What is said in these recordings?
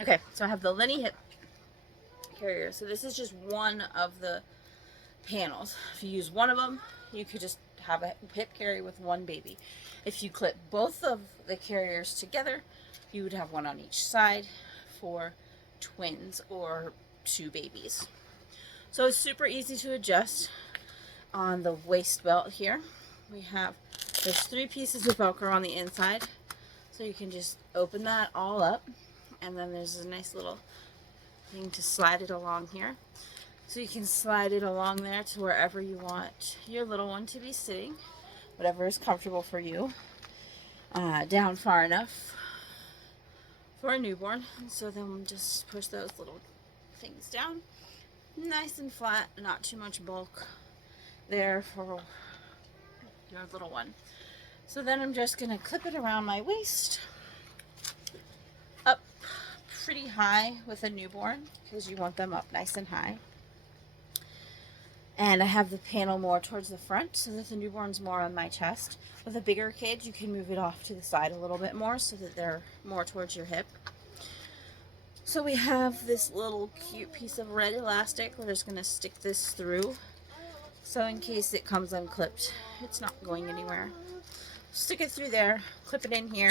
Okay, so I have the LennyHip carrier. So this is just one of the panels. If you use one of them, you could just have a hip carry with one baby. If you clip both of the carriers together, you would have one on each side for twins or two babies. So it's super easy to adjust. On the waist belt here, there's 3 pieces of Velcro on the inside. So you can just open that all up, and then there's a nice little thing to slide it along here. So you can slide it along there to wherever you want your little one to be sitting, whatever is comfortable for you, down far enough for a newborn. And so then we'll just push those little things down, nice and flat, not too much bulk there for your little one. So then I'm just going to clip it around my waist, up pretty high with a newborn, because you want them up nice and high. And I have the panel more towards the front so that the newborn's more on my chest. With a bigger kid, you can move it off to the side a little bit more so that they're more towards your hip. So we have this little cute piece of red elastic. We're just going to stick this through. So in case it comes unclipped, it's not going anywhere. Stick it through there, clip it in here.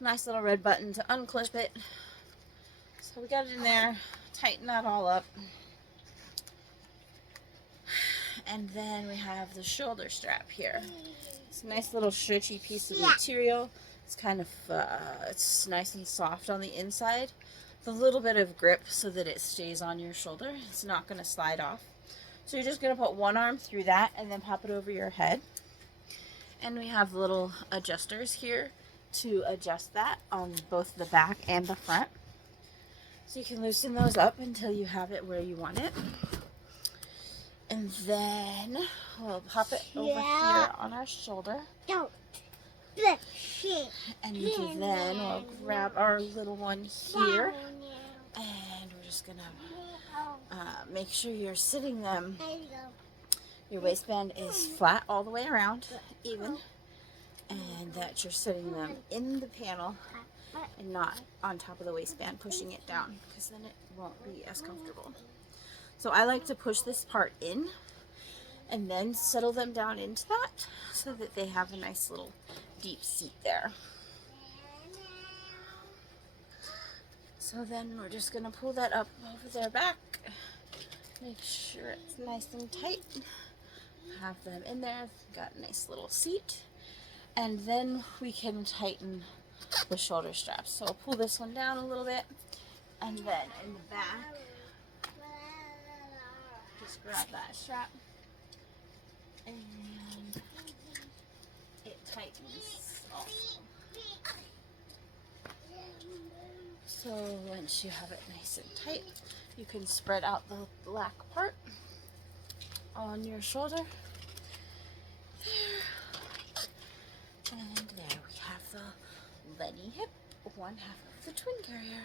Nice little red button to unclip it. So we got it in there, tighten that all up. And then we have the shoulder strap here. It's a nice little stretchy piece of material. It's kind of, it's nice and soft on the inside. With a little bit of grip so that it stays on your shoulder. It's not going to slide off. So you're just going to put one arm through that and then pop it over your head. And we have little adjusters here to adjust that on both the back and the front. So you can loosen those up until you have it where you want it. And then we'll pop it over here on our shoulder. Don't. And then we'll grab our little one here. And we're just going to make sure you're sitting them. Your waistband is flat all the way around, even, and that you're sitting them in the panel and not on top of the waistband, pushing it down, because then it won't be as comfortable. So I like to push this part in and then settle them down into that so that they have a nice little deep seat there. So then we're just going to pull that up over their back, make sure it's nice and tight. Have them in there, got a nice little seat, and then we can tighten the shoulder straps. So I'll pull this one down a little bit, and then in the back, just grab that strap, and it tightens also. So once you have it nice and tight, you can spread out the black part on your shoulder. There. And there we have the LennyHip, one half of the twin carrier.